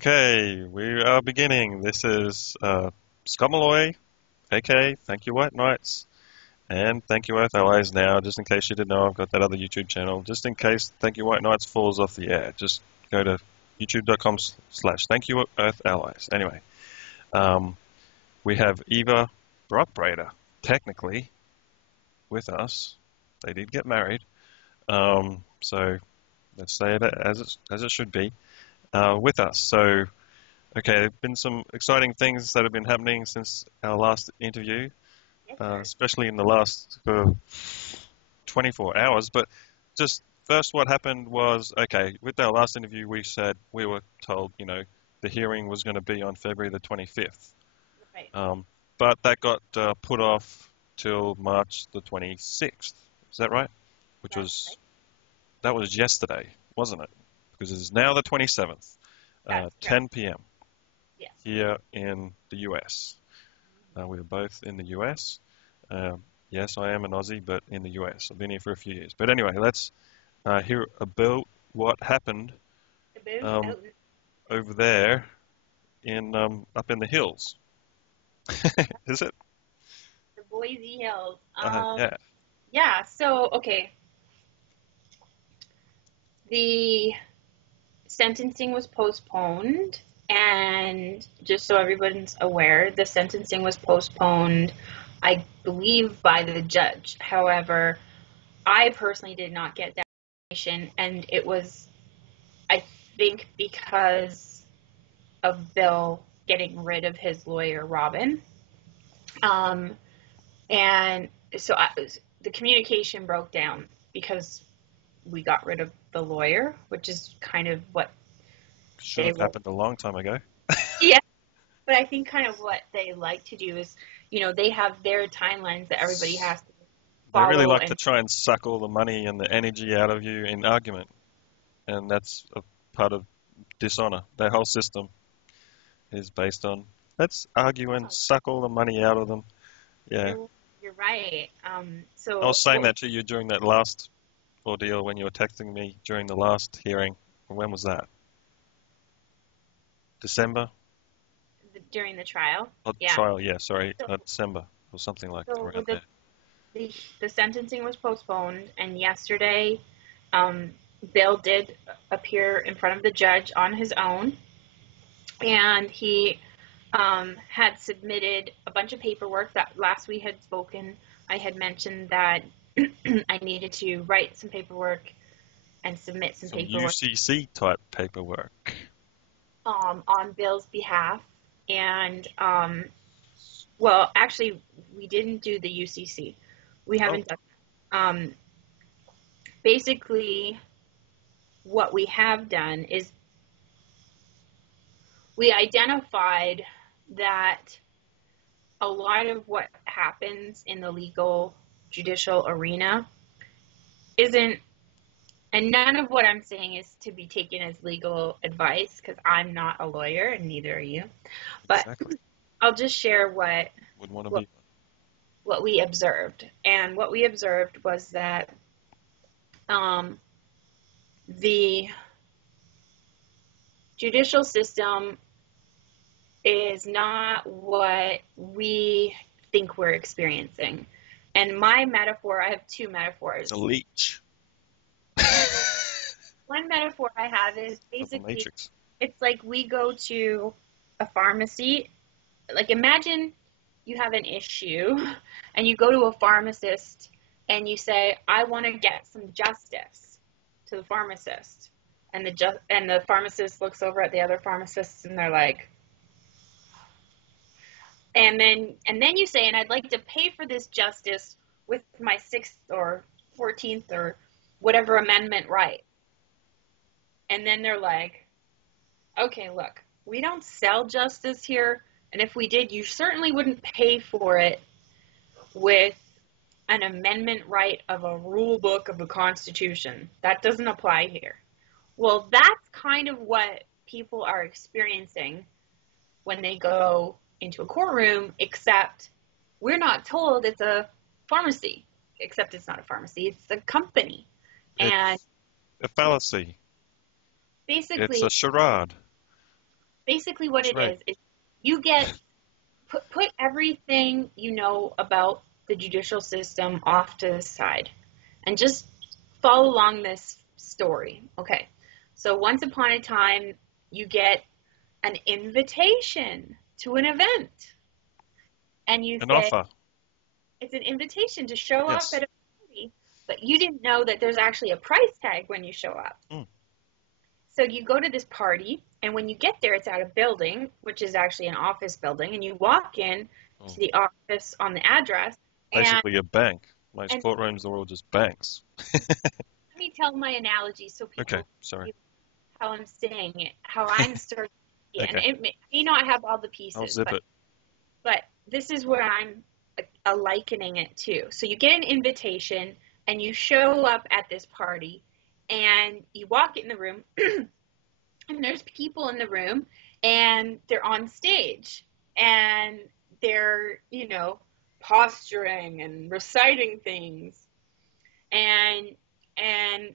Okay, we are beginning. This is Scott Malloy, aka Thank You White Knights, and Thank You Earth Allies now, just in case you didn't know, I've got that other YouTube channel. Just in case Thank You White Knights falls off the air, just go to youtube.com/slash Thank You Earth Allies. Anyway, um, we have Eva Brockbrader, technically, with us. They did get married, so let's say it as it should be, with us. So, okay, there have been some exciting things that have been happening since our last interview, Yes, sir. especially in the last 24 hours. But just first, what happened was, okay, with our last interview, we were told, the hearing was going to be on February the 25th. Right. But that got put off till March the 26th. Is that right? Which That's was, right. that was yesterday, wasn't it? Because it is now the 27th, That's correct. 10 p.m. Yes. here in the US. We are both in the US. Yes, I am an Aussie, but in the US. I've been here for a few years. But anyway, let's hear about what happened Aboot um, out in over there in up in the hills. Is it? the Boise Hills. Yeah. Yeah, so okay. The sentencing was postponed, and just so everyone's aware, the sentencing was postponed, I believe, by the judge. However, I personally did not get that information, and it was, I think, because of Bill getting rid of his lawyer, Robin. Um, and so the communication broke down because we got rid of the lawyer, which is kind of what Should they have will. happened a long time ago. Yeah, but I think kind of what they like to do is, they have their timelines that everybody has to They really follow. like to And try and suck all the money and the energy out of you in argument, and that's a part of dishonor. Their whole system is based on let's argue and suck all the money out of them. Yeah. you're right. I So was saying that to you during that last ordeal when you were texting me during the last hearing. When was that? December? during the trial, Oh, yeah. trial, yeah, sorry, So, December or something like so around the there. the, the sentencing was postponed, and yesterday, um, Bill did appear in front of the judge on his own, and he had submitted a bunch of paperwork that last we had spoken. I had mentioned that I needed to write some paperwork and submit some Some paperwork UCC type paperwork. on Bill's behalf. And, well, actually, we didn't do the UCC. We Oh, haven't done basically, what we have done is we identified that a lot of what happens in the legal judicial arena isn't, and none of what I'm saying is to be taken as legal advice because I'm not a lawyer and neither are you. But exactly. I'll just share Wouldn't want to what be. what we observed. And what we observed was that um, the judicial system is not what we think we're experiencing. And my metaphor, I have two It's a metaphors. leech One metaphor I have is of the basically Matrix. it's like we go to a pharmacy. Like imagine you have an issue and you go to a pharmacist and you say, I want to get some justice to the pharmacist. And the pharmacist looks over at the other pharmacists and they're like, and then you say, and I'd like to pay for this justice with my 6th or 14th or whatever amendment right. And then they're like, okay, look, we don't sell justice here, and if we did, you certainly wouldn't pay for it with an amendment right of a rule book of the Constitution. That doesn't apply here. Well, that's kind of what people are experiencing when they go into a courtroom, except we're not told it's a pharmacy, except it's not a pharmacy, it's a company. And It's a fallacy. It's basically, a charade. basically what That's it right. is you get put everything you know about the judicial system off to the side and just follow along this story. Okay. So once upon a time, you get an invitation to an event. And you An say, offer. it's an invitation to show up Yes. at a party, but you didn't know that there's actually a price tag when you show up. Mm. So you go to this party, and when you get there, it's at a building, which is actually an office building, and you walk in Mm. to the office on the address, and Basically a bank. Most and courtrooms are all just banks. let me tell my analogy so Okay, people sorry. see how I'm saying it, how I'm starting to see it. And Okay, it may not have all the I'll pieces, zip it. but this is where I'm likening it to. So you get an invitation and you show up at this party and you walk in the room and there's people in the room and they're on stage and they're, posturing and reciting things and and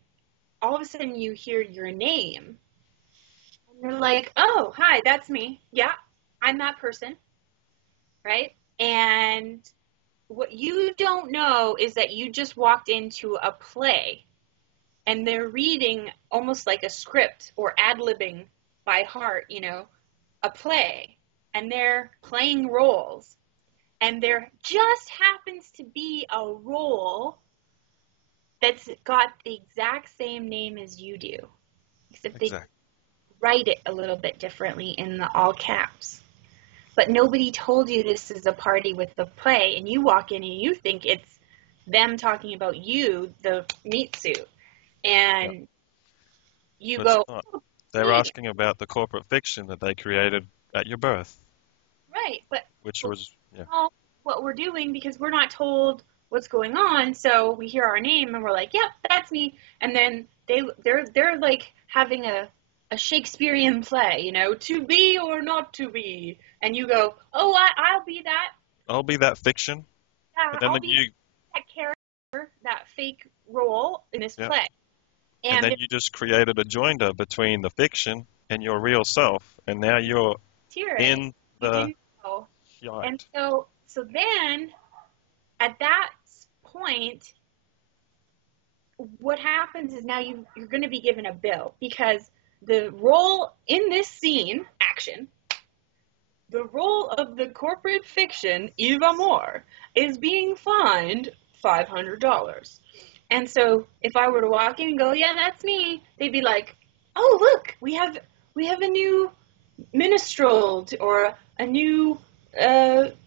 all of a sudden you hear your name and you're like, "Oh, hi, that's me. Yeah, I'm that person." Right? And what you don't know is that you just walked into a play and they're reading almost like a script or ad-libbing by heart, a play, and they're playing roles. And there just happens to be a role that's got the exact same name as you do, except they Exactly. write it a little bit differently in the all caps. But nobody told you this is a party with the play, and you walk in and you think it's them talking about you, the meat suit, Yeah. and you But it's go, not. "Oh, They're me." asking about the corporate fiction that they created at your birth, Right, but which well, was, yeah, all what we're doing because we're not told what's going on, so we hear our name and we're like, "Yep, that's me," and then they're like having a Shakespearean play, to be or not to be, and you go, "Oh, I'll be that. I'll be that fiction. Yeah, But then I'll be you, that character, that fake role in this yeah, play." and And then they're you just created a joinder between the fiction and your real self, and now you're hear it. in You the didn't know. And shite. so then at that point, what happens is now you're going to be given a bill because the role in this scene, action, the role of the corporate fiction, Eva Moore, is being fined $500. And so if I were to walk in and go, "Yeah, that's me," they'd be like, "Oh, look, we have a new minstrel or a new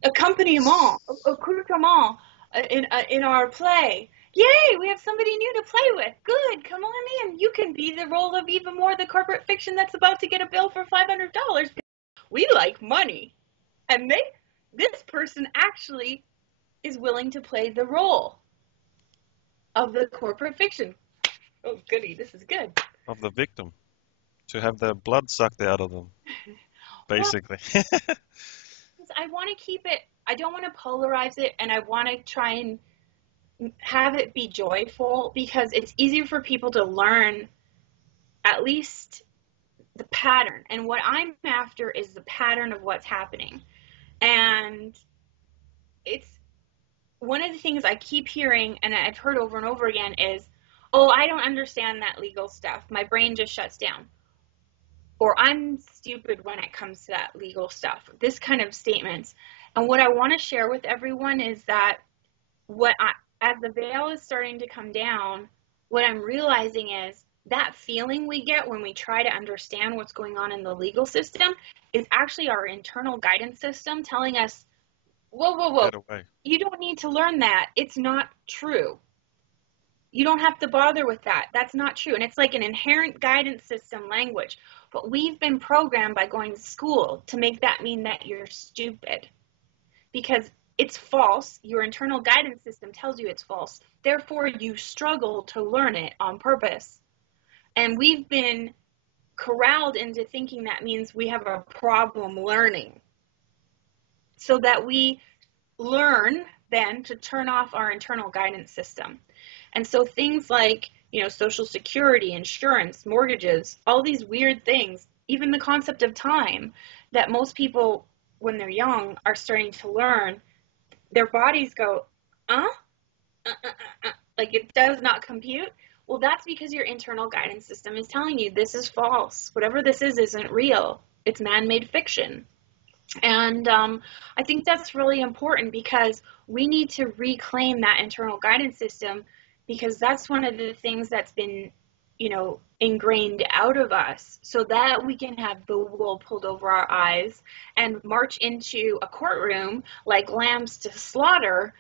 accompaniment, accoutrement in our play. Yay, we have somebody new to play with. Good, come on in. You can be the role of Eva Moore, the corporate fiction that's about to get a bill for $500. We like money." And this person actually is willing to play the role of the corporate fiction. Oh, goody, this is good. Of the victim to have their blood sucked out of them, Well, basically. I want to keep it, I don't want to polarize it, and I want to try and have it be joyful because it's easier for people to learn at least the pattern. And what I'm after is the pattern of what's happening. And it's one of the things I keep hearing and I've heard over and over again is, "Oh, I don't understand that legal stuff. My brain just shuts down." Or "I'm stupid when it comes to that legal stuff." This kind of statements. And what I want to share with everyone is that as the veil is starting to come down, what I'm realizing is that feeling we get when we try to understand what's going on in the legal system is actually our internal guidance system telling us, "Whoa, whoa, whoa, Get away. you don't need to learn that. It's not true. You don't have to bother with that. That's not true." And it's like an inherent guidance system language. But we've been programmed by going to school to make that mean that you're stupid because it's false. Your internal guidance system tells you it's false. Therefore, you struggle to learn it on purpose. And we've been corralled into thinking that means we have a problem learning so that we learn then to turn off our internal guidance system. And so things like, Social Security, insurance, mortgages, all these weird things, even the concept of time that most people, when they're young, are starting to learn, their bodies go, like it does not compute. Well, that's because your internal guidance system is telling you this is false. Whatever this is isn't real. It's man-made fiction. And I think that's really important because we need to reclaim that internal guidance system, because that's one of the things that's been, ingrained out of us, so that we can have the wool pulled over our eyes and march into a courtroom like lambs to slaughter,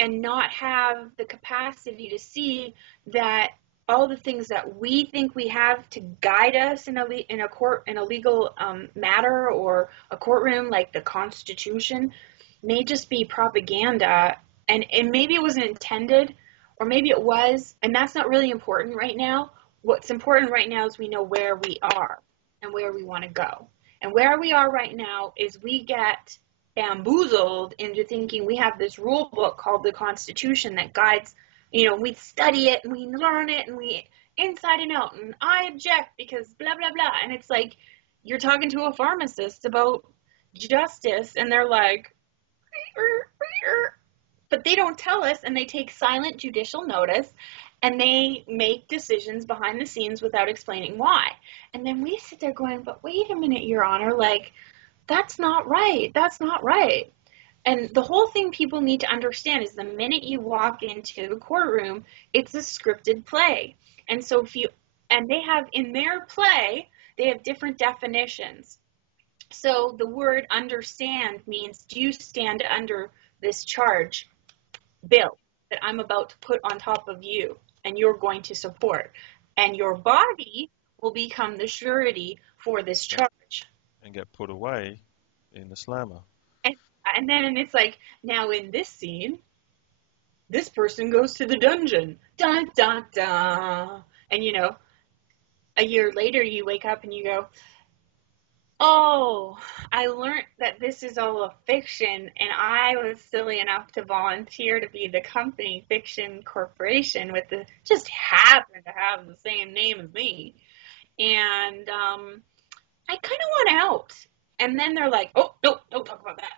and not have the capacity to see that all the things that we think we have to guide us in a legal matter or a courtroom like the Constitution may just be propaganda, and maybe it wasn't intended, or maybe it was, and that's not really important right now. What's important right now is we know where we are and where we want to go. And where we are right now is we get bamboozled into thinking we have this rule book called the Constitution that guides, we study it and we learn it and we inside and out, and I object because blah, blah, blah. And it's like you're talking to a pharmacist about justice and they're like, but they don't tell us, and they take silent judicial notice and they make decisions behind the scenes without explaining why. And then we sit there going, but wait a minute, Your Honor, like, that's not right. That's not right. And the whole thing people need to understand is the minute you walk into the courtroom, it's a scripted play. And so they have in their play, they have different definitions. So the word understand means, do you stand under this charge, bill, that I'm about to put on top of you and you're going to support? And your body will become the surety for this charge. And get put away in the slammer. And then it's like, now in this scene, this person goes to the dungeon. Dun, dun, dun. And, a year later you wake up and you go, oh, I learned that this is all a fiction, and I was silly enough to volunteer to be the company Fiction Corporation just happened to have the same name as me. And I kind of want out. And then they're like, oh, no, don't talk about that.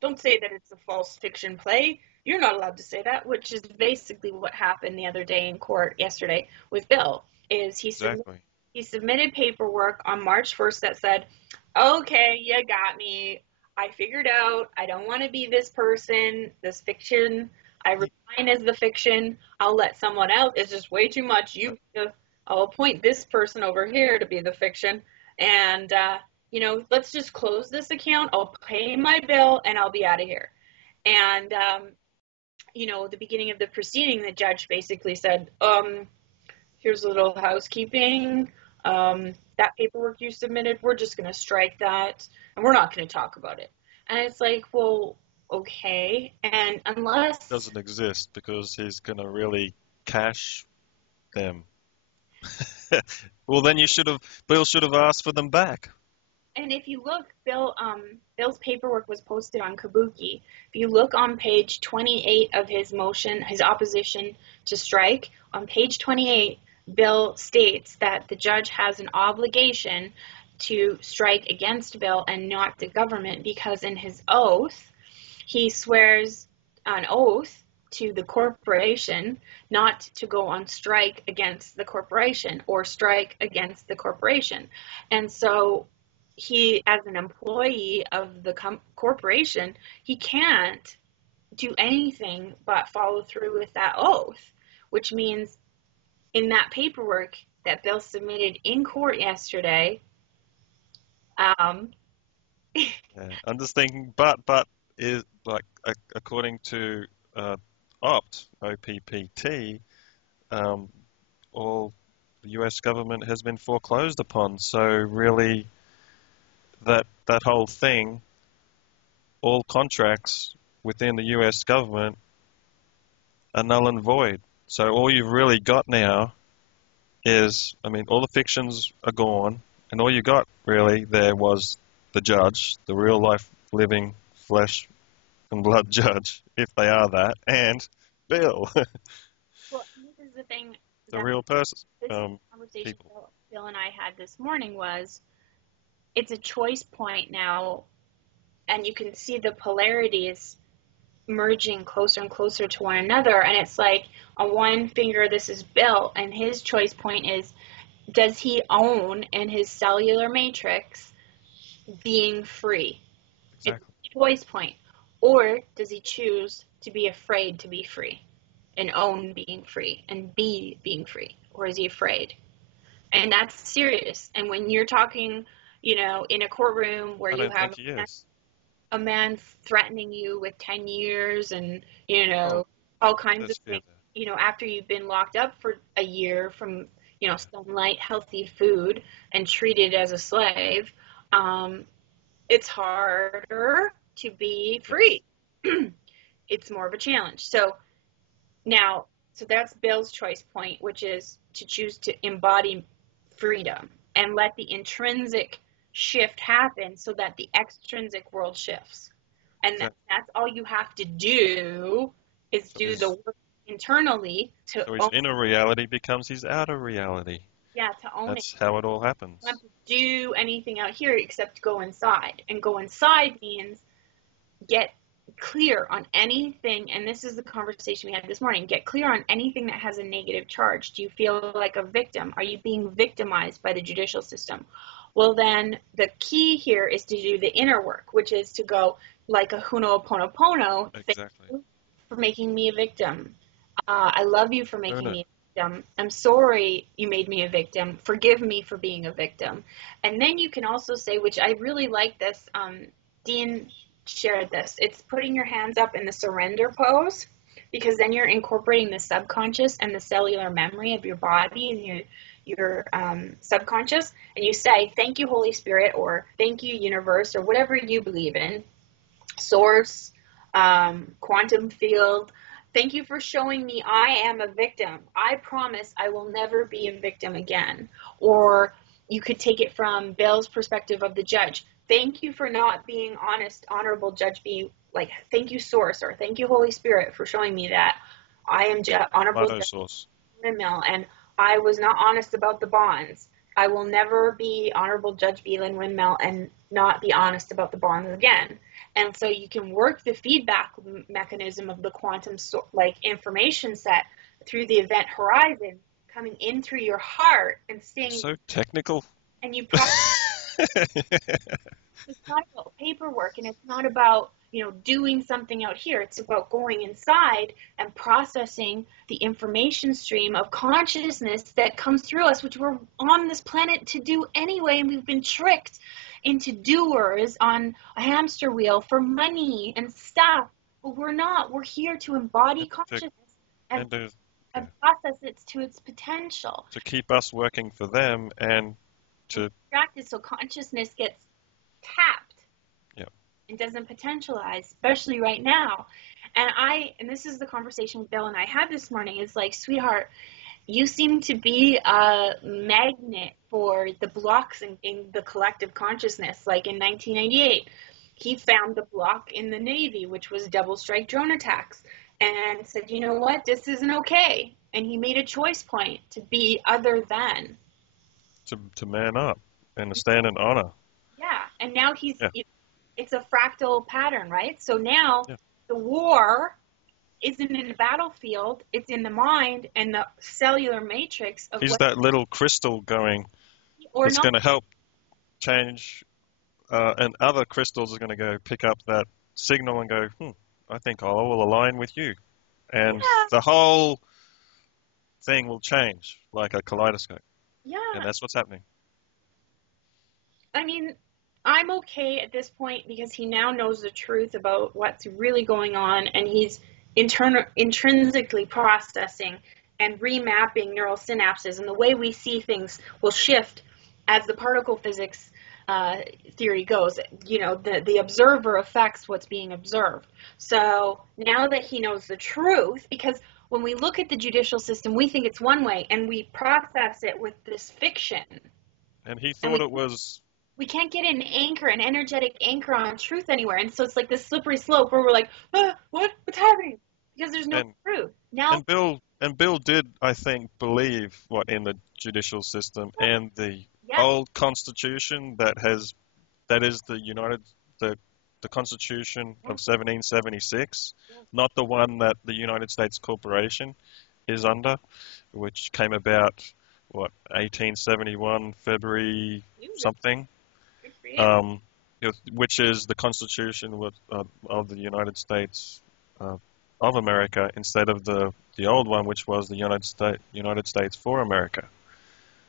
Don't say that it's a false fiction play. You're not allowed to say that, which is basically what happened the other day in court yesterday with Bill. Is he submitted paperwork on March 1st that said, okay, you got me. I figured out I don't want to be this person, this fiction. I resign as the fiction. I'll let someone else. It's just way too much. I'll appoint this person over here to be the fiction. And, let's just close this account. I'll pay my bill and I'll be out of here. And, at the beginning of the proceeding, the judge basically said, here's a little housekeeping. That paperwork you submitted, we're just going to strike that and we're not going to talk about it. And it's like, well, okay. And unless it doesn't exist because he's going to really cash them. Well, then Bill should have asked for them back. And if you look, Bill's paperwork was posted on Kabuki. If you look on page 28 of his motion, his opposition to strike, on page 28, Bill states that the judge has an obligation to strike against Bill and not the government, because in his oath, he swears an oath to the corporation not to go on strike against the corporation or strike against the corporation. And so he, as an employee of the corporation, he can't do anything but follow through with that oath, which means in that paperwork that Bill submitted in court yesterday, I'm just thinking, but is like according to OPPT, all the U.S. government has been foreclosed upon. So really, that whole thing, all contracts within the U.S. government are null and void. So all you've really got now is, all the fictions are gone, and all you got really there was the judge, the real life living flesh and blood judge, if they are that, and Bill. Well, this is the thing. The real person. This conversation people. Bill and I had this morning was it's a choice point now, and you can see the polarities merging closer and closer to one another. And it's like on one finger, this is Bill, and his choice point is, does he own in his cellular matrix being free? It's Exactly. a choice point. Or does he choose to be afraid to be free and own being free and be being free? Or is he afraid? And that's serious. And when you're talking, in a courtroom where I you don't think have he is. a man threatening you with 10 years and, Oh, all kinds of there's fear things, after you've been locked up for a year from, sunlight, healthy food, and treated as a slave, it's harder to be there. free. Yes. It's more of a challenge. So that's Bill's choice point, which is to choose to embody freedom and let the intrinsic shift happen so that the extrinsic world shifts. And Exactly. that's all you have to do is So do the work internally to so his own, inner reality becomes his outer reality. yeah, to own it. That's how it all You don't happens. have to do anything out here except go inside. And go inside means get clear on anything, and this is the conversation we had this morning, get clear on anything that has a negative charge. Do you feel like a victim? Are you being victimized by the judicial system? Well, then the key here is to do the inner work, which is to go like a Ho'oponopono, thank Exactly. you for making me a victim. I love you for Own making it. me a victim. I'm sorry you made me a victim. Forgive me for being a victim. And then you can also say, which I really like this, Dean shared this, it's putting your hands up in the surrender pose, because then you're incorporating the subconscious and the cellular memory of your body and your subconscious, and you say, thank you, Holy Spirit, or thank you, universe, or whatever you believe in, source, quantum field. Thank you for showing me I am a victim. I promise I will never be a victim again. Or you could take it from Bill's perspective of the judge. Thank you for not being honest, honorable judge. Be like, thank you, source, or thank you, Holy Spirit, for showing me that I am honorable Tomato judge sauce. Windmill, and I was not honest about the bonds. I will never be Honorable Judge Beelan Windmill and not be honest about the bonds again. And so you can work the feedback mechanism of the quantum information set through the event horizon, coming in through your heart and staying, So technical. and you process. It's not about paperwork, and it's not about doing something out here. It's about going inside and processing the information stream of consciousness that comes through us, which we're on this planet to do anyway, and we've been tricked into doers on a hamster wheel for money and stuff. But we're not. We're here to embody to, consciousness and, and to, yeah, and process it to its potential. to keep us working for them and And to, practice so consciousness gets tapped yeah, and doesn't potentialize, especially right now. And this is the conversation Bill and I had this morning. It's like, sweetheart, you seem to be a magnet for the blocks in the collective consciousness. Like in 1998, he found the block in the Navy, which was double strike drone attacks, and said, you know what, this isn't okay. And he made a choice point to be other than. to man up and to stand in honor. Yeah, and now Yeah, it's a fractal pattern, right? So now yeah. the war isn't in the battlefield, it's in the mind and the cellular matrix of He's what, that little crystal going or that's not. going to help change, and other crystals are going to go pick up that signal and go, I think I will align with you. And Yeah, the whole thing will change like a kaleidoscope. And yeah. that's what's happening. I mean, I'm okay at this point because he now knows the truth about what's really going on, and he's intrinsically processing and remapping neural synapses, and the way we see things will shift as the particle physics theory goes. The observer affects what's being observed. So now that he knows the truth, because when we look at the judicial system, we think it's one way, and we process it with this fiction, And he and thought it was, we can't get an energetic anchor on truth anywhere. And so it's like this slippery slope where we're like, what's happening? because there's no And proof. Now, Bill did, I think, believe in the judicial system and the yeah, old constitution that is the the Constitution yeah, of 1776, yeah. not the one that the United States Corporation is under, which came about 1871 February You good, something, good for you. um, which is the Constitution of the United States uh, of America instead of the old one, which was the United States for America.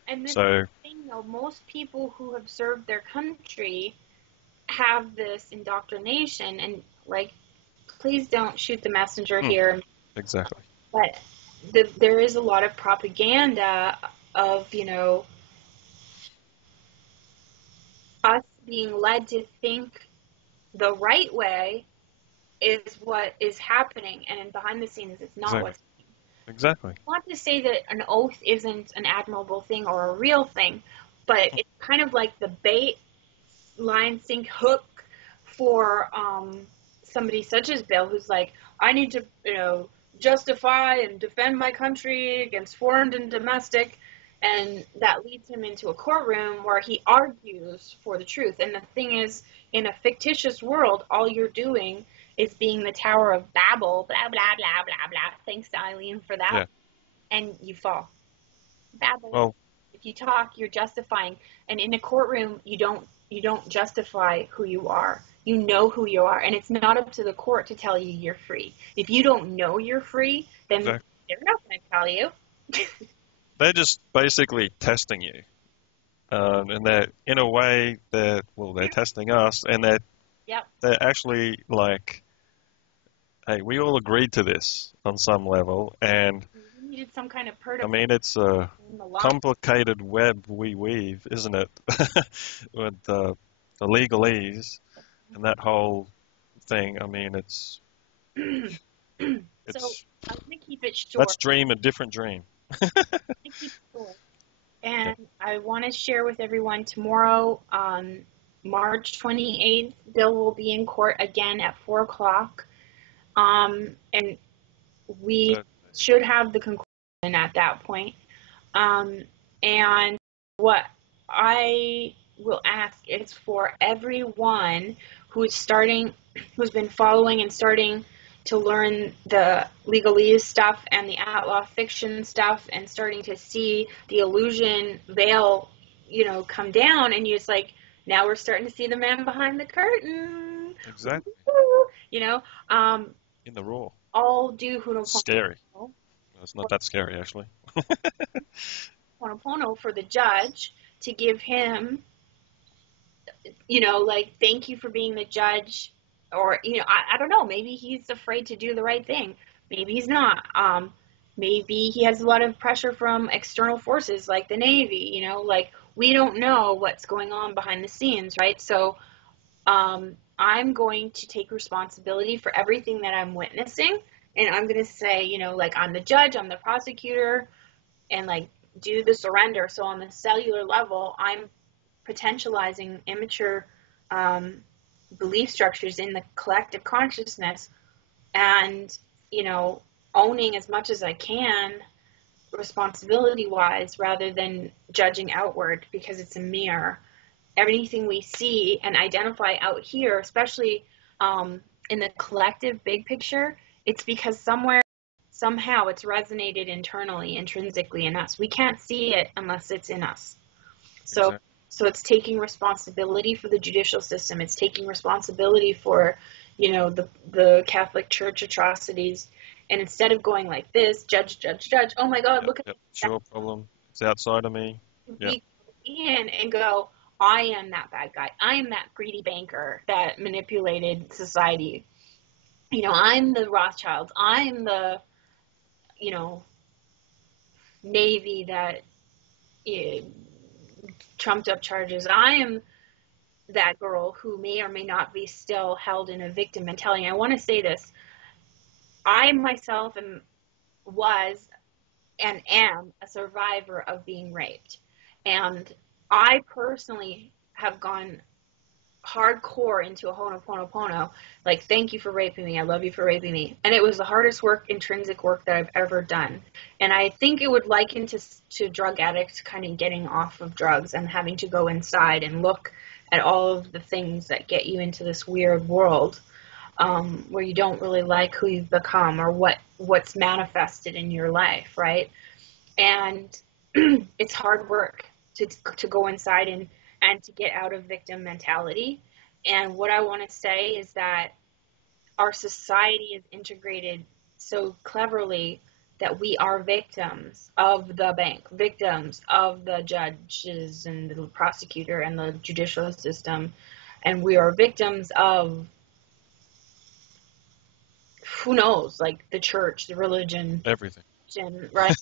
And the So thing, though, most people who have served their country have this indoctrination, and like, please don't shoot the messenger hmm, here, exactly, but there is a lot of propaganda of, us being led to think the right way is what is happening, and behind the scenes, it's not exactly, what's. exactly. Not to say that an oath isn't an admirable thing or a real thing, but it's kind of like the bait, line, sink, hook for somebody such as Bill, who's like, I need to, justify and defend my country against foreign and domestic. And that leads him into a courtroom where he argues for the truth. And the thing is, in a fictitious world, all you're doing is being the Tower of Babel, blah, blah, blah, blah, blah. Thanks to Eileen for that. Yeah. And you fall. Babel. Well, If you talk, you're justifying. And in a courtroom, you don't justify who you are. You know who you are, and it's not up to the court to tell you you're free. If you don't know you're free, then exactly. they're not going to tell you. They're just basically testing you, and they're in a way they're testing us, and Yep. they're actually like, hey, we all agreed to this on some level, and You needed some kind of I protocol mean it's a in the law. complicated web we weave, isn't it? With the legalese and that whole thing. I mean So it's I'm going to keep it let's short. dream a different dream. I'm going to keep it short. Yeah. And I want to share with everyone tomorrow, March 28th, Bill will be in court again at 4 o'clock. And we So, should have the conclusion at that point. And what I will ask is for everyone who's been following and starting to learn the legalese stuff and the outlaw fiction stuff and starting to see the illusion veil, come down, and you're just like, now we're starting to see the man behind the curtain. exactly. You know, um, In the raw. all do Scary. Ho'oponopono It's not that scary actually. for the judge to give him, like, thank you for being the judge, or, I don't know, maybe he's afraid to do the right thing. Maybe he's not. Maybe he has a lot of pressure from external forces like the Navy, like, we don't know what's going on behind the scenes, right? So, I'm going to take responsibility for everything that I'm witnessing, and I'm going to say, like, I'm the judge, I'm the prosecutor, and, like, do the surrender. So on the cellular level, I'm potentializing immature belief structures in the collective consciousness, and, owning as much as I can responsibility wise, rather than judging outward, because it's a mirror. Everything we see and identify out here, especially in the collective big picture, it's because somehow it's resonated internally, intrinsically in us. We can't see it unless it's in us. So Exactly. so it's taking responsibility for the judicial system. It's taking responsibility for, the Catholic Church atrocities. And instead of going like this, judge, judge, judge, oh my God, Yep. look at Yep. It's that, your problem. It's outside of me. Yep. we go in and go, I am that bad guy. I am that greedy banker that manipulated society. I'm the Rothschilds. I'm the, you know, Navy that eh, trumped up charges. I am that girl who may or may not be still held in a victim mentality. And I want to say this. I myself was and am a survivor of being raped. And I personally have gone hardcore into a Ho'oponopono, like, thank you for raping me, I love you for raping me. And it was the hardest work, intrinsic work that I've ever done. And I think it would liken to drug addicts kind of getting off of drugs and having to go inside and look at all of the things that get you into this weird world, where you don't really like who you've become or what's manifested in your life, right? And it's hard work to go inside and to get out of victim mentality. And what I want to say is that our society is integrated so cleverly that we are victims of the bank, victims of the judges and the prosecutor and the judicial system, and we are victims of, who knows, like the church, the religion, Everything. right?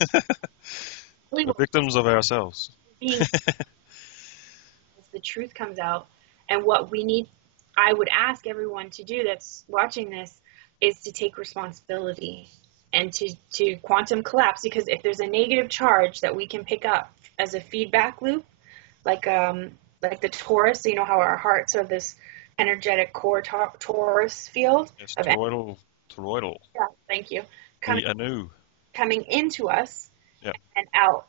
We're victims of ourselves. Being the truth comes out, and what we need, I would ask everyone to do that's watching this, is to take responsibility and to quantum collapse, because if there's a negative charge that we can pick up as a feedback loop, like the torus, so you know how our hearts are this energetic core torus field. Yes, toroidal. Yeah, thank you. Coming into us, yep, and out.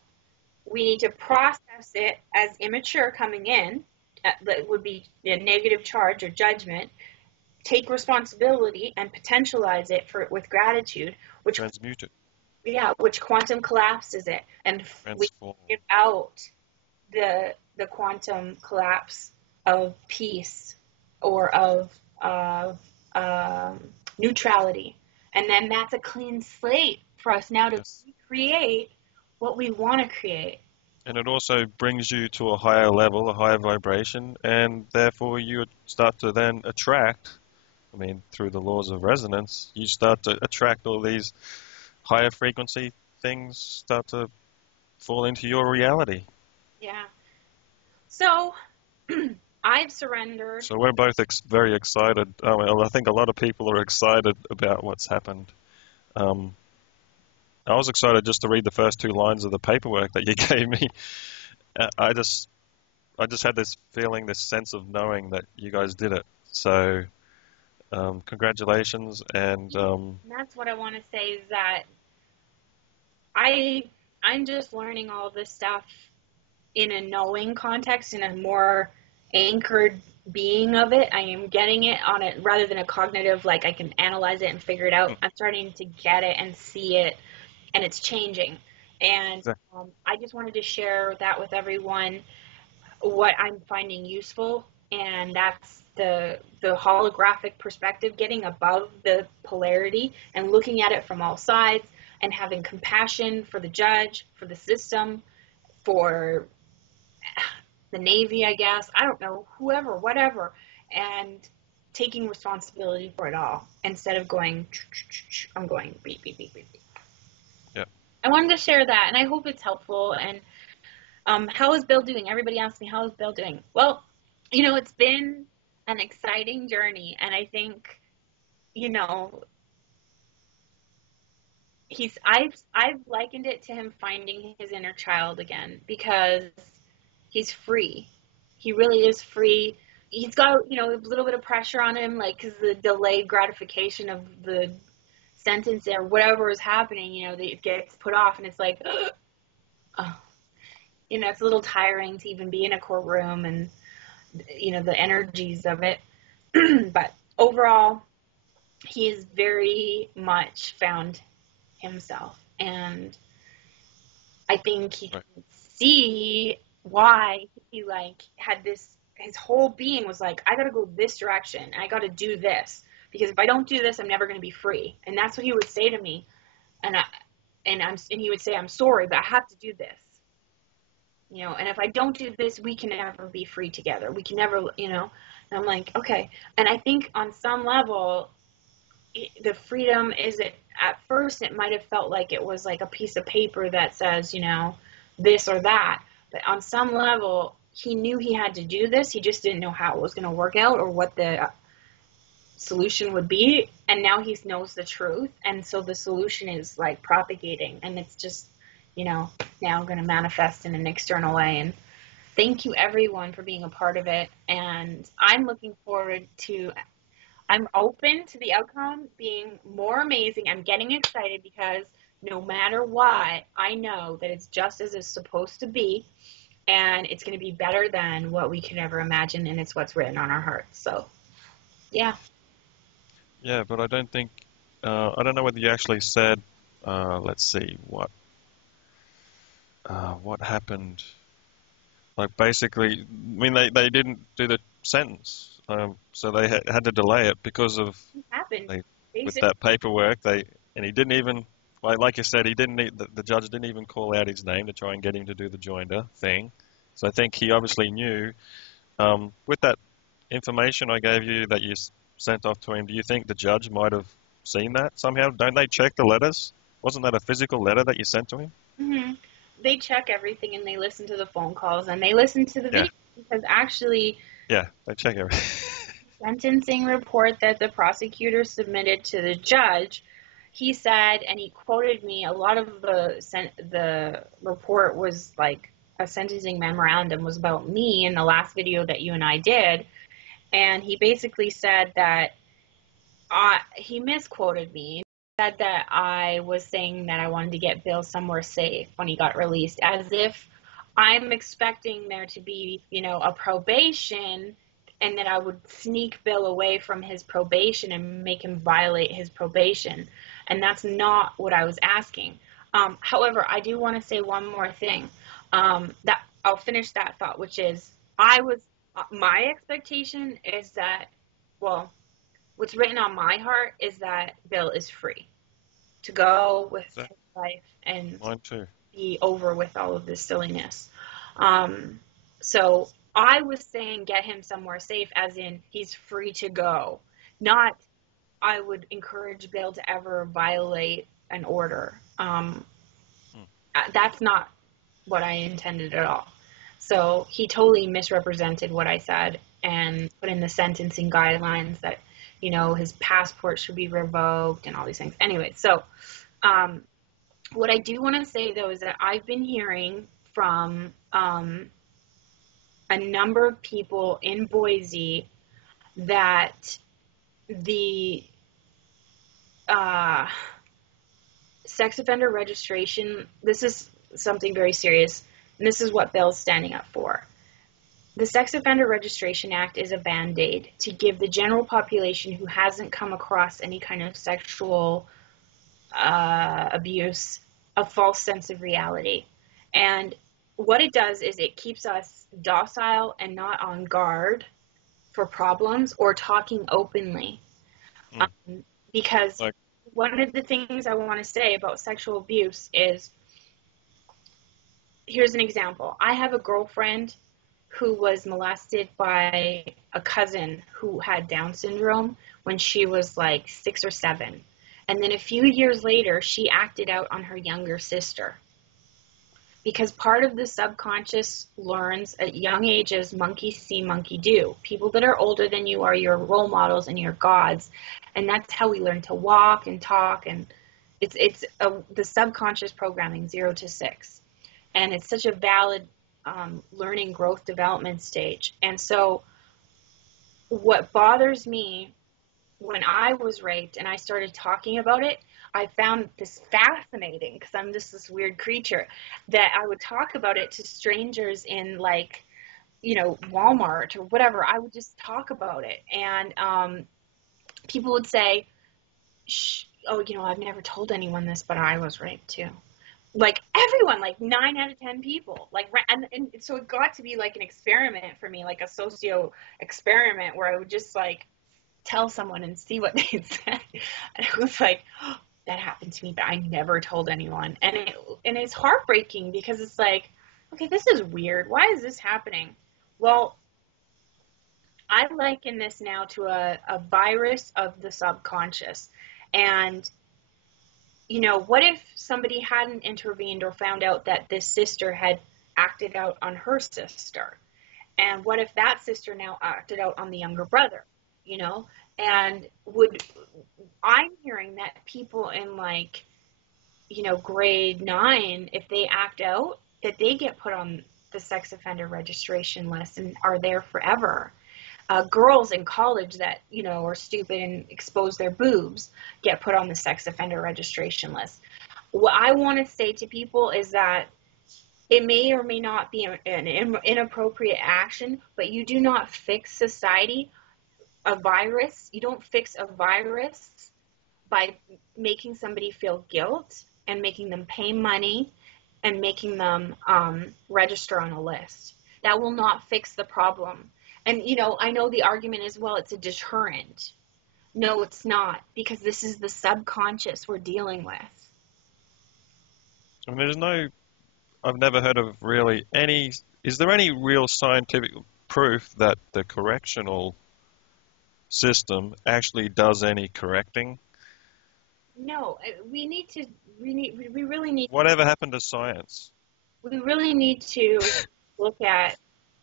We need to process it as immature coming in, that would be a negative charge or judgment, take responsibility and potentialize it with gratitude, which transmute it. Yeah, which quantum collapses it, and we give out the quantum collapse of peace or of neutrality, and then that's a clean slate for us now to create what we want to create. And it also brings you to a higher level, a higher vibration, and therefore you start to then attract, I mean, through the laws of resonance, you start to attract all these higher frequency things start to fall into your reality. Yeah. So, I've surrendered. So we're both very excited. I think a lot of people are excited about what's happened. I was excited just to read the first 2 lines of the paperwork that you gave me. I just had this feeling, this sense of knowing that you guys did it. So congratulations. And that's what I want to say, is that I'm just learning all this stuff in a knowing context, in a more anchored being of it. I am getting it on it rather than a cognitive, like I can analyze it and figure it out. I'm starting to get it and see it, and it's changing. And I just wanted to share that with everyone, what I'm finding useful, and that's the holographic perspective, getting above the polarity and looking at it from all sides, and having compassion for the judge, for the system, for the Navy, I guess, I don't know, whoever, whatever, and taking responsibility for it all instead of going, I'm going beep, beep, beep, beep. Yeah. I wanted to share that, and I hope it's helpful. And how is Bill doing? Everybody asks me, how is Bill doing? Well, it's been an exciting journey, and I think, I've likened it to him finding his inner child again, because he's free. He really is free. He's got, a little bit of pressure on him, like, because the delayed gratification of the sentence or whatever is happening, it gets put off, and it's like, oh. It's a little tiring to even be in a courtroom and, the energies of it. But overall, he's very much found himself. And I think he can see why he, had this, his whole being was like, I got to go this direction. I got to do this. Because if I don't do this, I'm never going to be free. And that's what he would say to me. And he would say, I'm sorry, but I have to do this. And if I don't do this, we can never be free together. We can never, and I'm like, okay. And I think on some level, the freedom is that at first it might have felt like it was like a piece of paper that says, this or that. But on some level, he knew he had to do this. He just didn't know how it was going to work out or what the solution would be. And now he knows the truth. And so the solution is like propagating. And it's just, now going to manifest in an external way. And thank you everyone for being a part of it. And I'm looking forward to, I'm open to the outcome being more amazing. I'm getting excited because no matter what, I know that it's just as it's supposed to be, and it's going to be better than what we could ever imagine, and it's what's written on our hearts. So, yeah. Yeah, but I don't think, I don't know whether you actually said, let's see, what happened. Like basically, I mean, they didn't do the sentence, so they had to delay it because of It happened. they, with Basically, that paperwork. And he didn't even, like you said, he didn't need, the judge didn't even call out his name to try and get him to do the joinder thing. So I think he obviously knew. With that information I gave you that you sent off to him, do you think the judge might have seen that somehow? Don't they check the letters? Wasn't that a physical letter that you sent to him? hmm they check everything, and they listen to the phone calls, and they listen to the Yeah, video, because actually, yeah, they check everything. sentencing report that the prosecutor submitted to the judge, he said, and he quoted me, a lot of the report was like a sentencing memorandum was about me in the last video that you and I did, and he basically said that he misquoted me. He said that I was saying that I wanted to get Bill somewhere safe when he got released, as if I'm expecting there to be, a probation, and that I would sneak Bill away from his probation and make him violate his probation. And that's not what I was asking. However, I do want to say one more thing. That I'll finish that thought, which is my expectation is that, well, what's written on my heart is that Bill is free to go with So, his life and mine too. be over with all of this silliness. Um, so I was saying get him somewhere safe, as in he's free to go, not I would encourage Bill to ever violate an order. Hmm. That's not what I intended at all. So he totally misrepresented what I said and put in the sentencing guidelines that, his passport should be revoked and all these things. Anyway, so what I do want to say, though, is that I've been hearing from a number of people in Boise that the sex offender registration, this is something very serious, and this is what Bill's standing up for. The Sex Offender Registration Act is a Band-Aid to give the general population who hasn't come across any kind of sexual abuse a false sense of reality. And what it does is it keeps us docile and not on guard for problems or talking openly. Hmm. Because Like, one of the things I want to say about sexual abuse is, here's an example. I have a girlfriend who was molested by a cousin who had Down syndrome when she was like 6 or 7. And then a few years later, she acted out on her younger sister. Because part of the subconscious learns at young ages, monkey see, monkey do. People that are older than you are your role models and your gods. And that's how we learn to walk and talk. And it's the subconscious programming, 0 to 6. And it's such a valid learning, growth, development stage. And so what bothers me, when I was raped and I started talking about it, I found this fascinating, because I'm just this weird creature, that I would talk about it to strangers in Walmart or whatever. I would just talk about it. And people would say, oh, I've never told anyone this, but I was raped too. Like everyone, like 9 out of 10 people, like, and so it got to be like an experiment for me, like a socio experiment, where I would just like tell someone and see what they'd say. And it was like, oh, that happened to me, but I never told anyone. And it's heartbreaking, because it's like, okay, this is weird. Why is this happening? Well, I liken this now to a virus of the subconscious. And what if somebody hadn't intervened or found out that this sister had acted out on her sister? And what if that sister now acted out on the younger brother? And I'm hearing that people in grade 9, if they act out, that they get put on the sex offender registration list and are there forever. Girls in college that, are stupid and expose their boobs get put on the sex offender registration list. What I want to say to people is that it may or may not be an inappropriate action, but you do not fix society, a virus. You don't fix a virus by making somebody feel guilt and making them pay money and making them register on a list. That will not fix the problem. And, I know the argument is, well, it's a deterrent. No, it's not, because this is the subconscious we're dealing with. I mean, I've never heard of really is there any real scientific proof that the correctional system actually does any correcting? No, we really need, Whatever happened to science? we really need to look at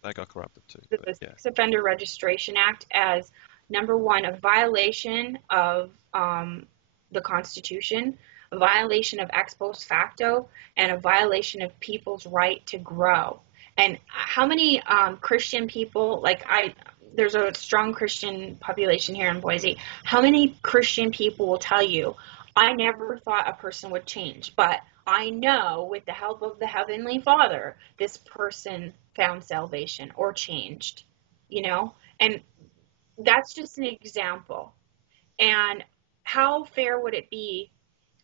They got corrupted too. the Yeah. Sex Offender Registration Act as, number one, a violation of the Constitution, a violation of ex post facto, and a violation of people's right to grow. And how many Christian people, there's a strong Christian population here in Boise, how many Christian people will tell you, I never thought a person would change, but I know with the help of the Heavenly Father, this person found salvation or changed, and that's just an example. And how fair would it be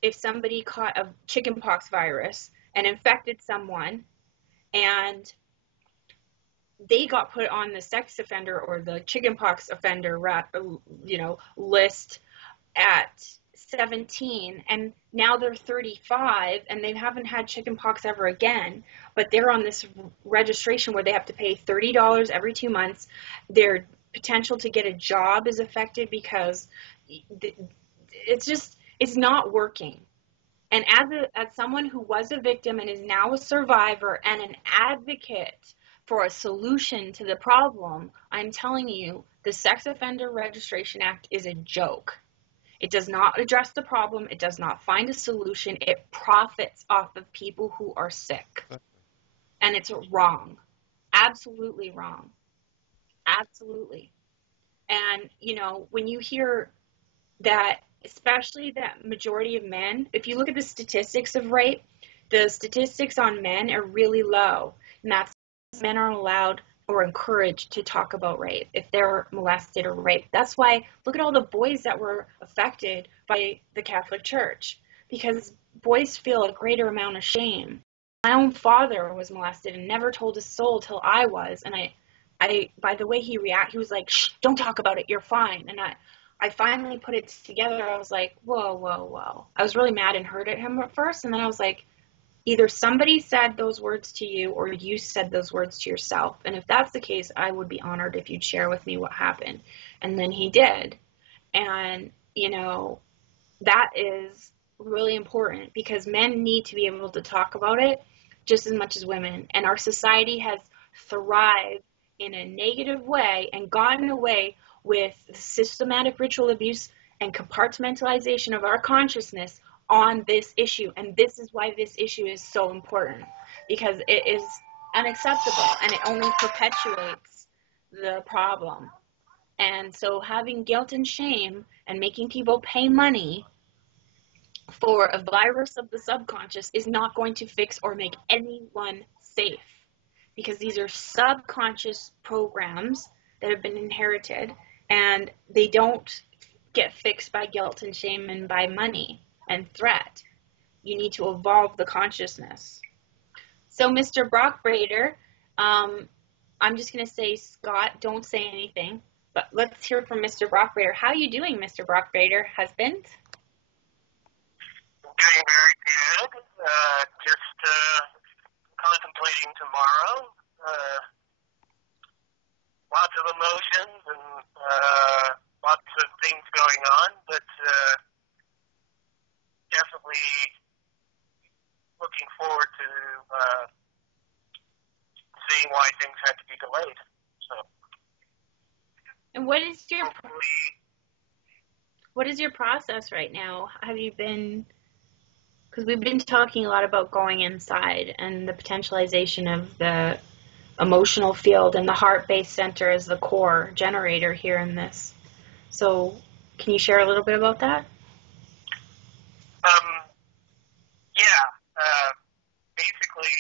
if somebody caught a chickenpox virus and infected someone and they got put on the sex offender or the chickenpox offender, list at 17, and now they're 35 and they haven't had chickenpox ever again, but they're on this registration where they have to pay $30 every 2 months. Their potential to get a job is affected because it's not working. And as someone who was a victim and is now a survivor and an advocate for a solution to the problem, I'm telling you, the Sex Offender Registration Act is a joke. It does not address the problem. It does not find a solution. It profits off of people who are sick. And it's wrong. Absolutely wrong. Absolutely. And, when you hear that, especially that majority of men, if you look at the statistics of rape, the statistics on men are really low. And that's men aren't allowed or encouraged to talk about rape if they're molested or raped. That's why, look at all the boys that were affected by the Catholic Church, because boys feel a greater amount of shame. My own father was molested and never told a soul till I was, and I by the way he reacted, he was like, shh, don't talk about it, you're fine. And I finally put it together. I was like, whoa. I was really mad and hurt at him at first, and then I was like, either somebody said those words to you or you said those words to yourself. And if that's the case, I would be honored if you'd share with me what happened. And then he did. And, that is really important because men need to be able to talk about it just as much as women. And our society has thrived in a negative way and gotten away with systematic ritual abuse and compartmentalization of our consciousness on this issue. And this is why this issue is so important, because it is unacceptable and it only perpetuates the problem. And so having guilt and shame and making people pay money for a virus of the subconscious is not going to fix or make anyone safe, because these are subconscious programs that have been inherited, and they don't get fixed by guilt and shame and by money and threat. You need to evolve the consciousness. So, Mr. Brockbrader, I'm just going to say, Scott, don't say anything, but let's hear from Mr. Brockbrader. How are you doing, Mr. Brockbrader, husband? Doing very good. Just contemplating tomorrow. Lots of emotions and lots of things going on, but definitely looking forward to seeing why things had to be delayed. So. And what is your process right now? Have you been, because we've been talking a lot about going inside and the potentialization of the emotional field, and the heart-based center is the core generator here in this. So can you share a little bit about that? Yeah. Basically,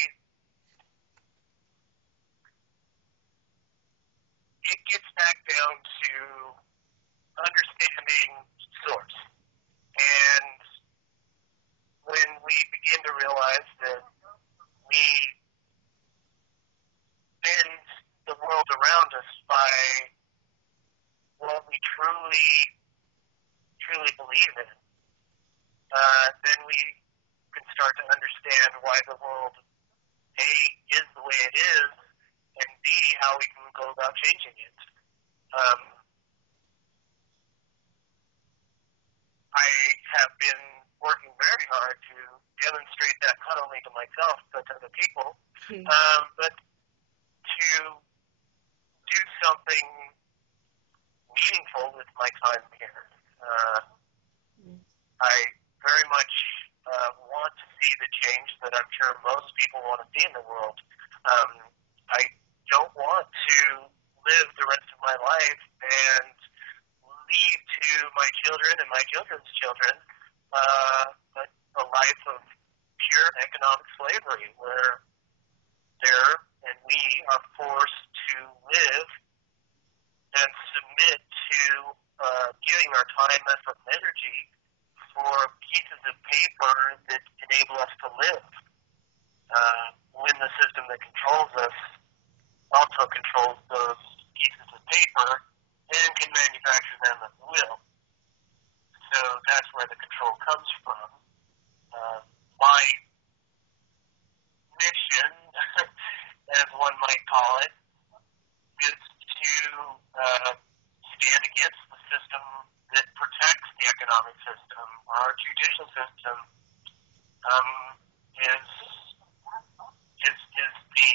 it gets back down to understanding source. And when we begin to realize that we bend the world around us by what we truly believe in, then we can start to understand why the world, A, is the way it is, and B, how we can go about changing it. I have been working very hard to demonstrate that not only to myself but to other people, but to do something meaningful with my time here. I very much want to see the change that I'm sure most people want to see in the world. I don't want to live the rest of my life and leave to my children and my children's children a life of pure economic slavery where and we are forced to live and submit to giving our time, effort, and energy for pieces of paper that enable us to live. When the system that controls us also controls those pieces of paper and can manufacture them at will. So that's where the control comes from. My mission, as one might call it, is to stand against the system that protects the economic system. Our judicial system is the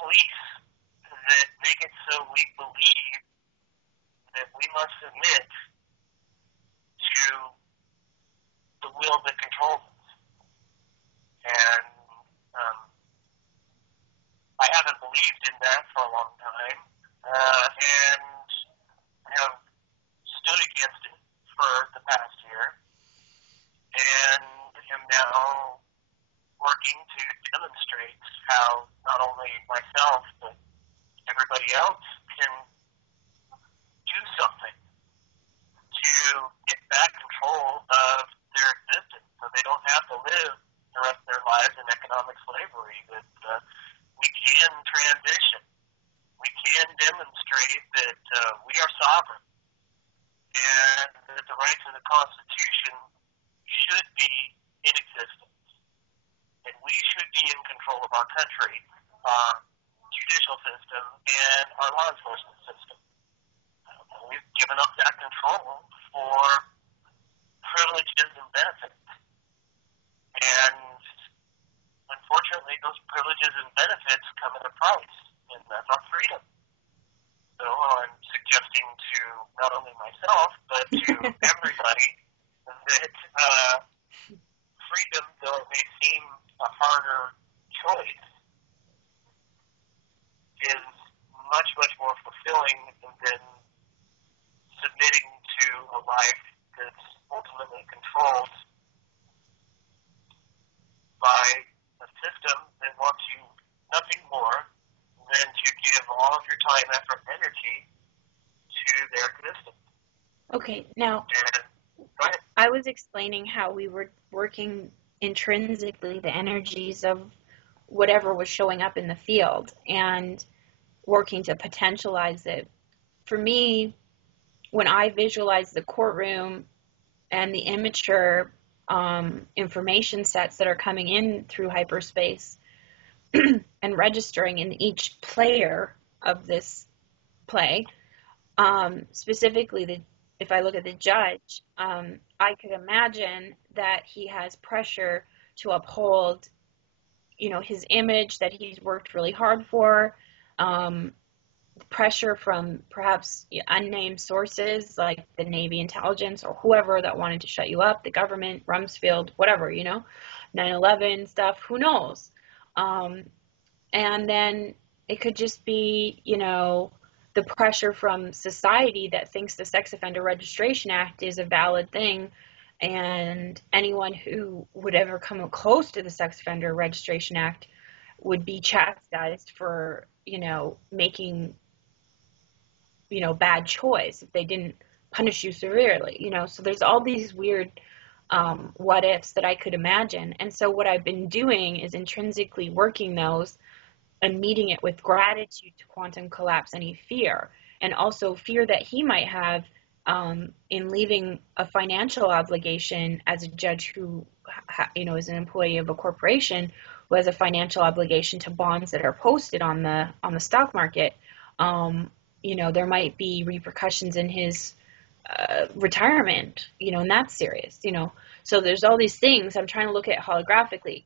police that make it so we believe that we must submit to the will that controls us. And I haven't believed in that for a long time, and have stood against it for the past year, and am now working to demonstrate how not only myself, but everybody else can do something to get back control of their existence so they don't have to live the rest of their lives in economic slavery, that we can transition. We can demonstrate that we are sovereign and that the rights of the Constitution should be in existence. And we should be in control of our country, our judicial system, and our law enforcement system. We've given up that control for privileges and benefits. And unfortunately, those privileges and benefits come at a price, and that's our freedom. So I'm suggesting to not only myself, but to everybody that freedom, though it may seem a harder choice, is much, much more fulfilling than submitting to a life that's ultimately controlled by a system that wants you nothing more than to give all of your time, effort, and energy to their existence. Okay, now, I was explaining how we were working intrinsically the energies of whatever was showing up in the field and working to potentialize it. For me, when I visualize the courtroom and the immature information sets that are coming in through hyperspace and registering in each player of this play, specifically if I look at the judge, I could imagine that he has pressure to uphold, his image that he's worked really hard for, pressure from perhaps unnamed sources like the Navy intelligence or whoever that wanted to shut you up, the government, Rumsfeld, whatever, 9/11 stuff, who knows? And then it could just be, the pressure from society that thinks the Sex Offender Registration Act is a valid thing, and anyone who would ever come close to the Sex Offender Registration Act would be chastised for, making, bad choice if they didn't punish you severely, So there's all these weird what ifs that I could imagine. And so what I've been doing is intrinsically working those and meeting it with gratitude to quantum collapse any fear, and also fear that he might have in leaving a financial obligation as a judge who, is an employee of a corporation who has a financial obligation to bonds that are posted on the stock market. There might be repercussions in his retirement, and that's serious, So there's all these things I'm trying to look at holographically.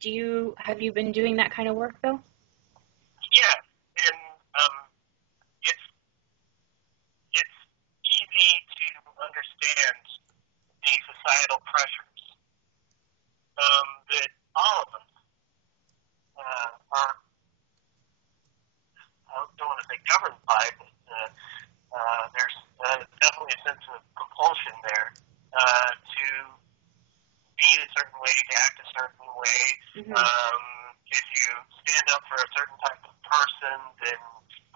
Have you been doing that kind of work, Bill? Yeah, and it's easy to understand the societal pressures that all of us are. I don't want to say governed by, but there's definitely a sense of compulsion there to be a certain way, to act a certain way. Mm-hmm. If you stand up for a certain type of person, then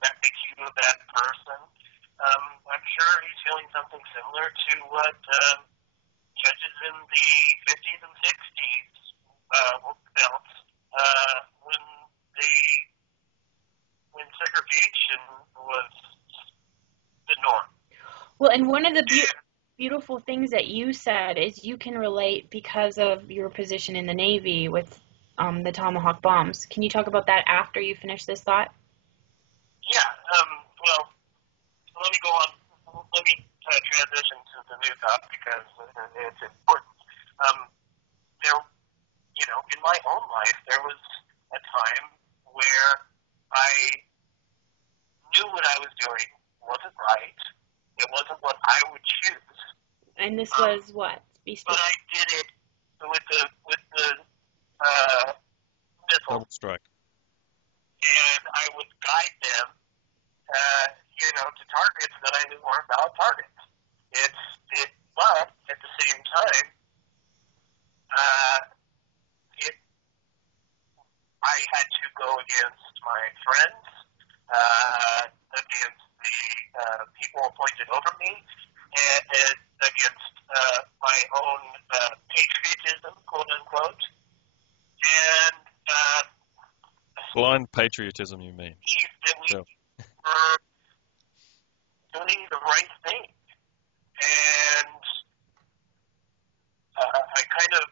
that makes you a bad person. I'm sure he's feeling something similar to what judges in the 50s and 60s felt when segregation was the norm. Well, and one of the beautiful things that you said is you can relate because of your position in the Navy with the Tomahawk bombs. Can you talk about that after you finish this thought? Yeah. Well, let me go on. Let me transition to the new thought because it's important. There, in my own life, there was a time where I knew what I was doing wasn't right. It wasn't what I would choose. And this was what? But I did it with the missile. Double strike. And I would guide them, to targets that I knew weren't valid targets. But at the same time, I had to go against my friends, against the people appointed over me, and against my own patriotism, quote unquote. And blind patriotism, you mean? That we were doing the right thing. And I kind of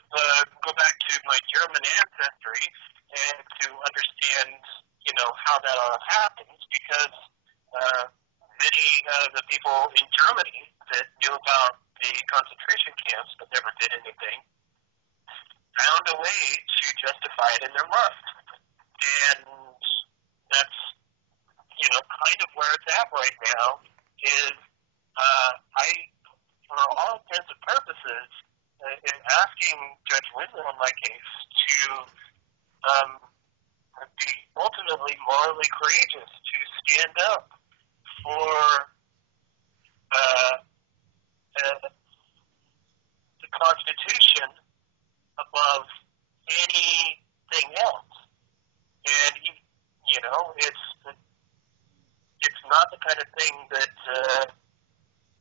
go back to my German ancestry and to understand, how that all happens, because many of the people in Germany that knew about the concentration camps but never did anything found a way to justify it in their mind. And that's, kind of where it's at right now is I, for all intents and purposes, in asking Judge Windmill in my case to be ultimately morally courageous, to stand up for the Constitution above anything else. And, it's not the kind of thing that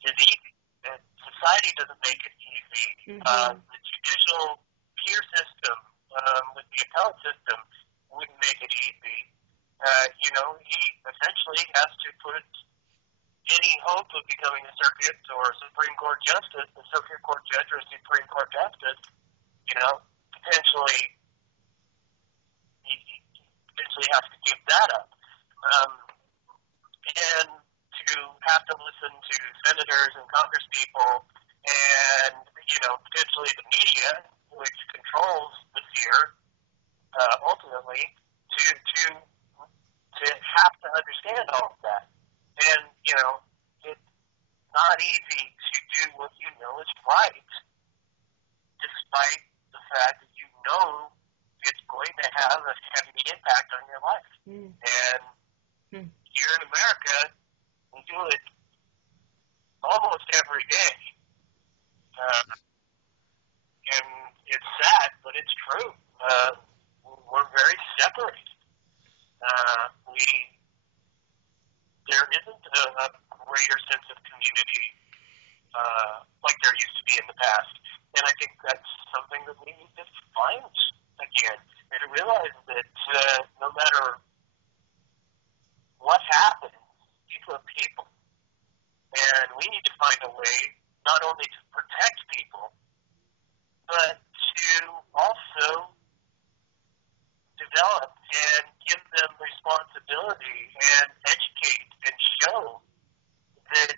is easy. Society doesn't make it easy. Mm-hmm. The judicial peer system with the appellate system wouldn't make it easy. He essentially has to put any hope of becoming a circuit or Supreme Court justice, a circuit court judge or a Supreme Court justice, potentially has to give that up. And to have to listen to senators and congresspeople and, potentially the media, which controls the fear, ultimately, to have to understand all of that. And, it's not easy to do what you know is right, despite the fact that you know it's going to have a heavy impact on your life. And here in America, we do it almost every day. And it's sad, but it's true. We're very separated. There isn't a greater sense of community like there used to be in the past. And I think that's something that we need to find again, and to realize that no matter what happens, people are people. And we need to find a way not only to protect people, but to also develop and give them responsibility and educate and show that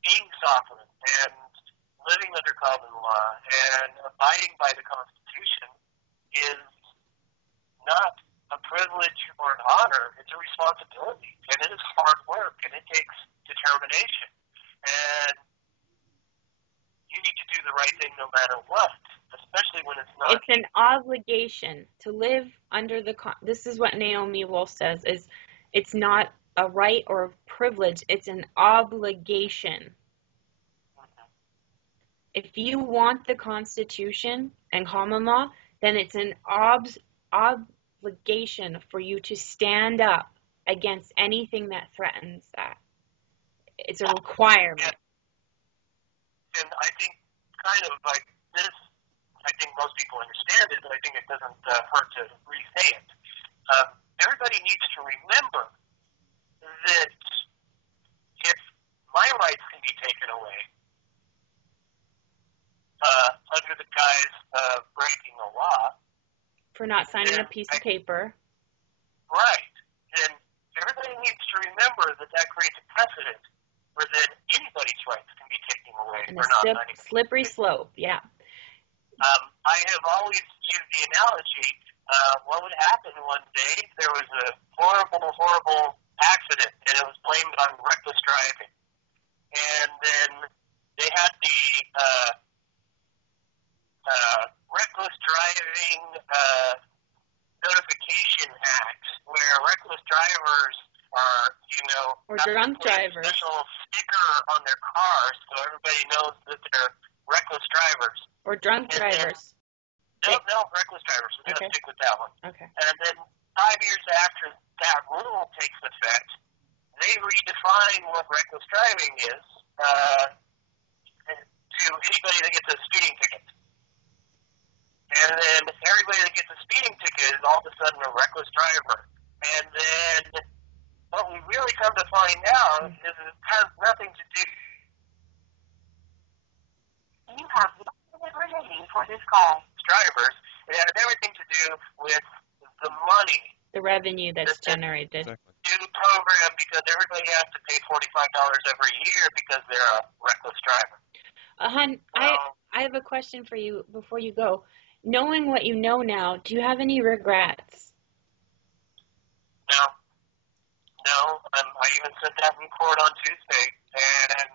being sovereign and living under common law and abiding by the Constitution is not a privilege or an honor. It's a responsibility, and it is hard work, and it takes determination. And you need to do the right thing no matter what, especially when it's not. It's an obligation to live under the. This is what Naomi Wolf says: is it's not a right or a privilege; it's an obligation. If you want the Constitution and common law, then it's an obligation for you to stand up against anything that threatens that. It's a requirement. And I think kind of like this, I think most people understand it, but I think it doesn't hurt to re-say it. Everybody needs to remember that if my rights can be taken away under the guise of breaking a law, for not signing a piece of paper. Right. And everybody needs to remember that that creates a precedent where then anybody's rights can be taken away And for not signing. Slippery slope, yeah. I have always used the analogy, what would happen one day, there was a horrible, horrible accident, and it was blamed on reckless driving. And then they had the reckless driving notification act, where reckless drivers are, or drunk drivers, a special sticker on their cars so everybody knows that they're reckless drivers. Or drunk drivers. No, reckless drivers. We're going to stick with that one. Okay. And then 5 years after that rule takes effect, they redefine what reckless driving is to anybody that gets a speeding ticket. And then everybody that gets a speeding ticket is all of a sudden a reckless driver. And then what we really come to find out is it has nothing to do. You have no remaining for this call. Drivers. It has everything to do with the money. The revenue that's generated. Exactly. New program because everybody has to pay $45 every year because they're a reckless driver. Hun, I have a question for you before you go. Knowing what you know now, do you have any regrets? No. I even said that in court on Tuesday, and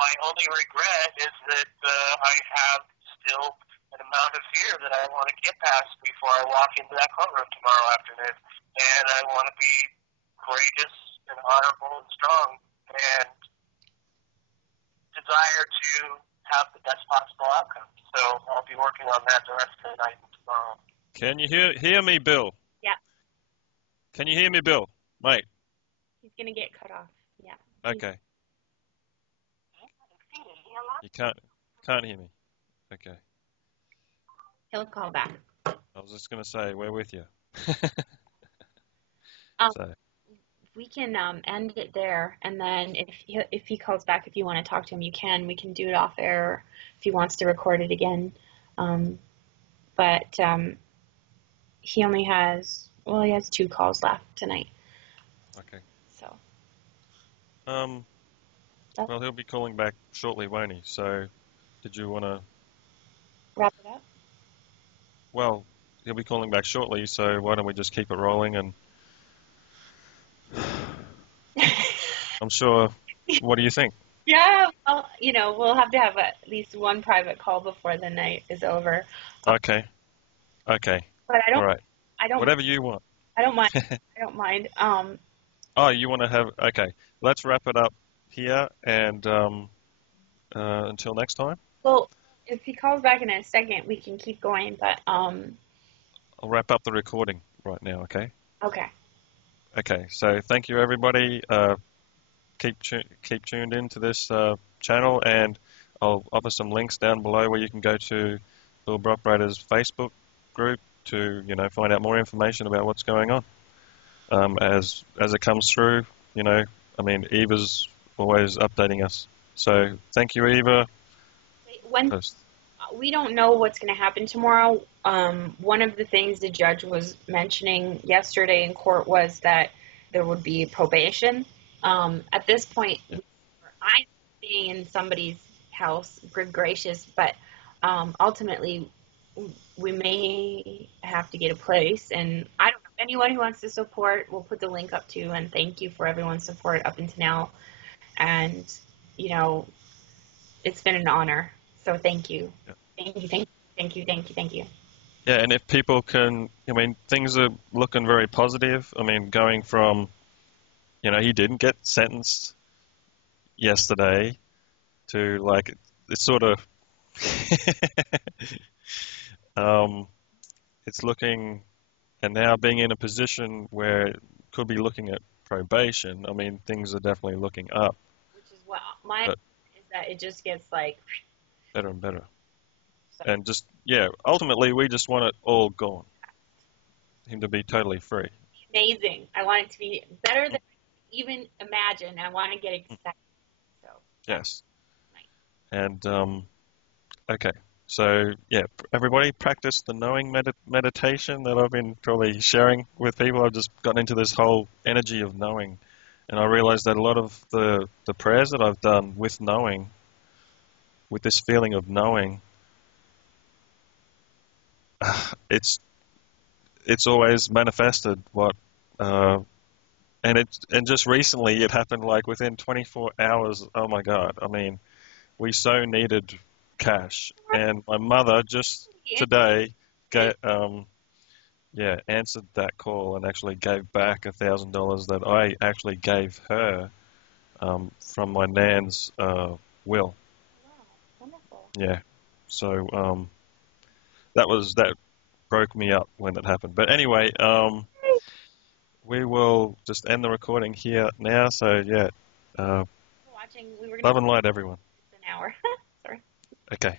my only regret is that I have still an amount of fear that I want to get past before I walk into that courtroom tomorrow afternoon, and I want to be courageous and honorable and strong and desire to have the best possible outcome. So I'll be working on that the rest of the night and tomorrow. Can you hear me, Bill? Yeah. Can you hear me, Bill? Mate. He's going to get cut off. Yeah. Okay. You can't hear me. Okay. He'll call back. I was just going to say, we're with you. So. We can end it there, and then if he calls back, if you want to talk to him, you can. We can do it off air if he wants to record it again. But he only has, he has 2 calls left tonight. Okay. So. Well, he'll be calling back shortly, won't he? So, did you want to wrap it up? Well, he'll be calling back shortly, so why don't we just keep it rolling and I'm sure. What do you think? Yeah, well, we'll have to have at least one private call before the night is over. Okay. Okay. But All right. I don't, Whatever you want. I don't mind. I don't mind. Oh, you want to have? Okay. Let's wrap it up here, and until next time, Well, if he calls back in a second, we can keep going. But I'll wrap up the recording right now. Okay. okay. Okay. So thank you, everybody. Keep tuned into this channel, and I'll offer some links down below where you can go to Bill Brockbrader's Facebook group to find out more information about what's going on. As it comes through, I mean, Eva's always updating us. So thank you, Eva. When we don't know what's going to happen tomorrow, one of the things the judge was mentioning yesterday in court was that there would be probation. At this point, I'm staying in somebody's house, good gracious, but ultimately we may have to get a place. And I don't know, anyone who wants to support, we'll put the link up to, and thank you for everyone's support up until now. And, it's been an honor. So thank you. Yeah. Thank you. Yeah, and if people can, I mean, things are looking very positive. I mean, going from, he didn't get sentenced yesterday to like, it's sort of, it's looking, and now being in a position where it could be looking at probation. I mean, things are definitely looking up. Which is what my But is that it just gets like better and better. so And just, yeah, ultimately, we just want it all gone. Him to be totally free. amazing. I want it to be better than I even imagine. I want to get excited. So Yes. nice. And, okay. So, yeah, everybody practice the knowing meditation that I've been probably sharing with people. I've just gotten into this whole energy of knowing. And I realized that a lot of the prayers that I've done with knowing, with this feeling of knowing, it's always manifested what, and just recently it happened like within 24 hours. Oh my God. I mean, we so needed cash. And my mother just today answered that call and actually gave back $1,000 that I actually gave her from my nan's will. Wow, wonderful. Yeah. So that broke me up when it happened. But anyway, we will just end the recording here now. So yeah, Watching, we were love gonna and light, everyone. an hour. Sorry. Okay.